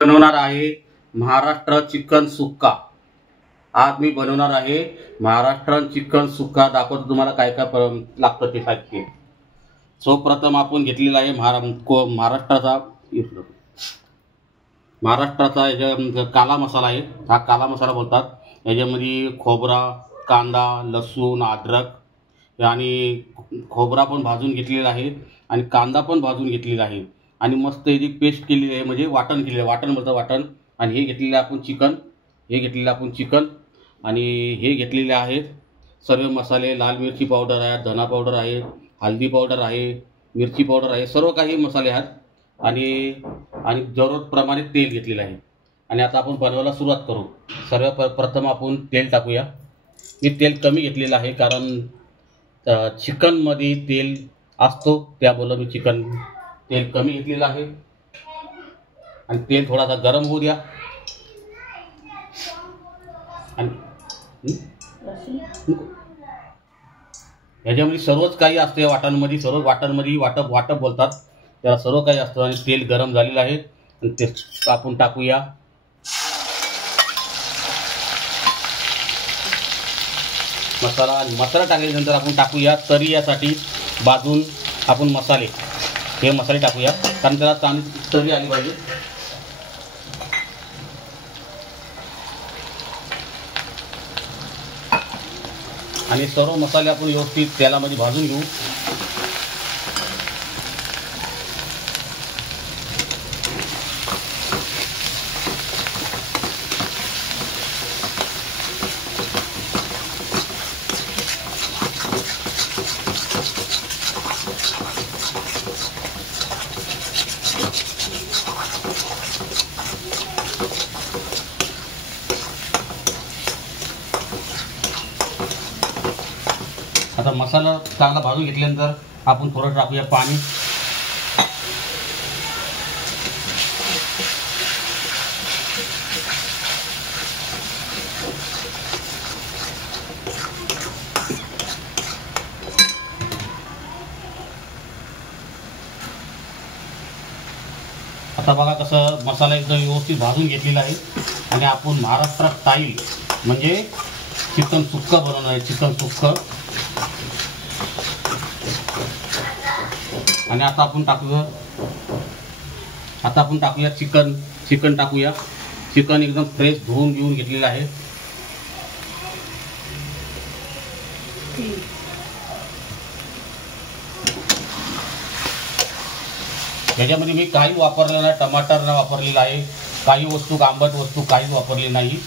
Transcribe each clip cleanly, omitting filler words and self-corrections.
बनवणार आहे महाराष्ट्र चिकन सुक्का। आज मी बनवणार आहे महाराष्ट्र चिकन सुक्का। दाखवतो तुम्हाला काय काय लागतं ते साहित्य। सर्वप्रथम आपण घेतलेला आहे महाराष्ट्राचा काला मसाला आहे। हा काला मसाला बोलतात। याच्यामध्ये खोबरा, कांदा, लसूण, अद्रक आणि खोबरा पण भाजून घेतलेला आहे आणि कांदा पण भाजून घेतलेला आहे आणि मस्त याची पेस्ट केलेली आहे, म्हणजे वाटण केलेलं आहे। वाटण बोलतात वाटण। आणि हे घेतलेलं आपण चिकन, आणि हे घेतलेले आहेत सर्व मसाले। लाल मिरची पावडर आहे, धना पावडर आहे, हळदी पावडर आहे, मिरची पावडर आहे, सर्व काही मसाले आहेत। आणि जरूरतप्रमाणे तेल घेतलेलं आहे। आणि आता आपण बनवायला सुरुवात करू। सर्वप्रथम आपण तेल टाकूया। मी तेल कमी घेतलेलं आहे कारण चिकनमध्ये तेल असतो, त्यामुळे मी तेल कमी घेतलेलं आहे। आणि तेल थोडासा गरम होऊ द्या। आणि याच्यामध्ये सर्वच काही असते वाटणमध्ये, सर्व वाटणमध्ये वाटप बोलतात त्याला, सर्व काही असतं। आणि तेल गरम झालेलं आहे आणि ते आपण टाकूया। मसाला टाकल्यानंतर आपण टाकूया तरी यासाठी भाजून आपण मसाले, हे मसाले टाकूया कारण त्याला चांगली तरी आली पाहिजे। आणि सर्व मसाले आपण व्यवस्थित तेलामध्ये भाजून घेऊ। आता मसाला चांगला भाजून घेतल्यानंतर आपण थोडं टाकूया पाणी। आता बघा कसं मसाला एकदम व्यवस्थित भाजून घेतलेला आहे। आणि आपण महाराष्ट्र स्टाईल म्हणजे चिकन सुक्का बनवणार आहे, चिकन सुक्का। आणि आता आपण टाकूया चिकन टाकूया। चिकन एकदम फ्रेश धुवून घेऊन घेतलेलं आहे। याच्यामध्ये मी काही वापरलं नाही, टमाटर न वापरलेला आहे, काही वस्तू आंबट वस्तू काहीच वापरली नाही।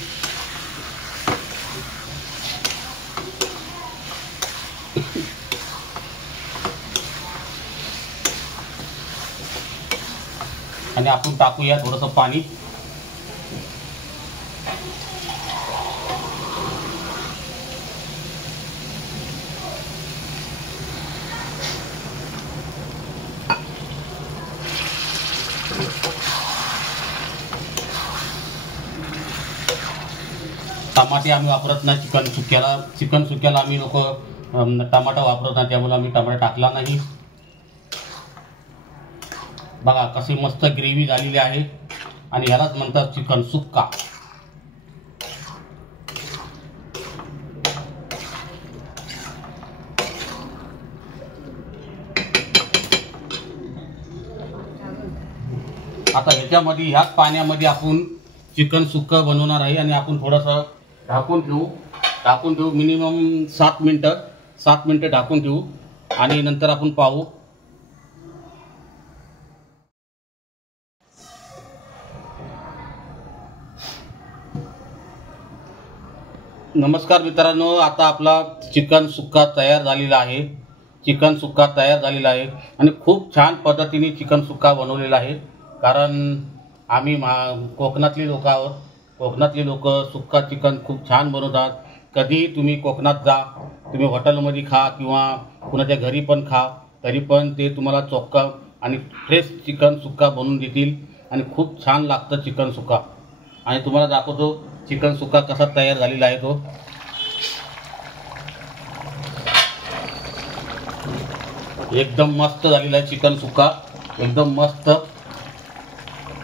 आणि आपण टाकूया थोडंसं पाणी। टमाटे आम्ही वापरत नाही चिकन सुक्याला आम्ही लोक टमाटा वापरत नाही, त्यामुळे आम्ही टमाटा टाकला नाही। बघा कशी मस्त ग्रेव्ही झालेली आहे आणि ह्यालाच म्हणतात चिकन सुक्का। आता ह्याच पाण्यामध्ये आपण चिकन सुक्का बनवणार आहे। आणि आपण थोडंसं टाकून ठेवू मिनिमम 7 मिनिटं ढाकून ठेवू आणि नंतर आपण पाहू। नमस्कार मित्रांनो, आता आपला चिकन सुक्का तयार झालेला आहे। आणि खूप छान पद्धतीने चिकन सुक्का बनवलेला आहे। कारण आम्ही कोकणातली लोक आहोत। कोकणातली लोक सुक्का चिकन खूप छान बनवतात। कधी तुम्ही कोकणात जा, तुम्ही हॉटेलमध्ये खा किंवा कुणाच्या घरी पण खा, तरी पण ते तुम्हाला चोक्का आणि फ्रेश चिकन सुक्का बनवून देतील आणि खूप छान लागतं चिकन सुक्का। आणि तुम्हाला दाखवतो चिकन सुक्का कसा तयार झालेला आहे तो। एकदम मस्त झालेला आहे चिकन सुक्का, एकदम मस्त।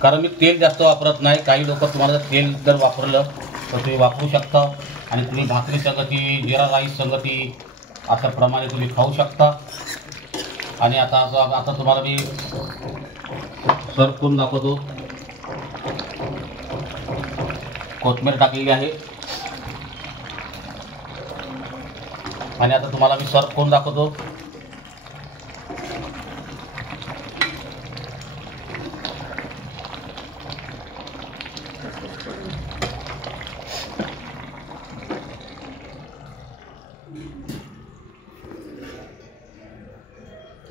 कारण मी तेल जास्त वापरत नाही. काही लोक तुम्हाला तेल जर वापरलं तर तुम्ही वापरू शकता आणि तुम्ही भाकरी संगती, जिरा राईस संगती अशा प्रमाणे तुम्ही खाऊ शकता. आणि आता तुम्हाला मी सर्व करून दाखवतो. कोथिंबीर टाकलेली आहे आणि आता तुम्हाला मी सर्व करून दाखवतो.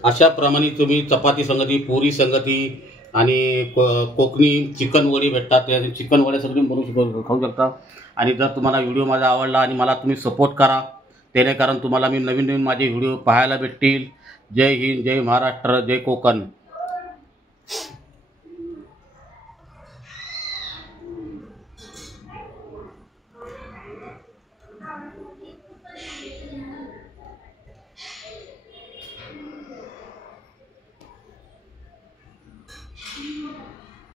अशा प्रमाणे तुम्ही चपाती संगती, पुरी संगती आणि कोकणी चिकन वडी भेटतात, त्या चिकन वड्या सगळी बनवून खाऊ शकता. आणि जर तुम्हाला व्हिडिओ माझा आवडला आणि मला तुम्ही सपोर्ट करा, जेणेकरून तुम्हाला मी नवीन नवीन माझे व्हिडिओ पाहायला भेटतील. जय हिंद, जय महाराष्ट्र, जय कोकण.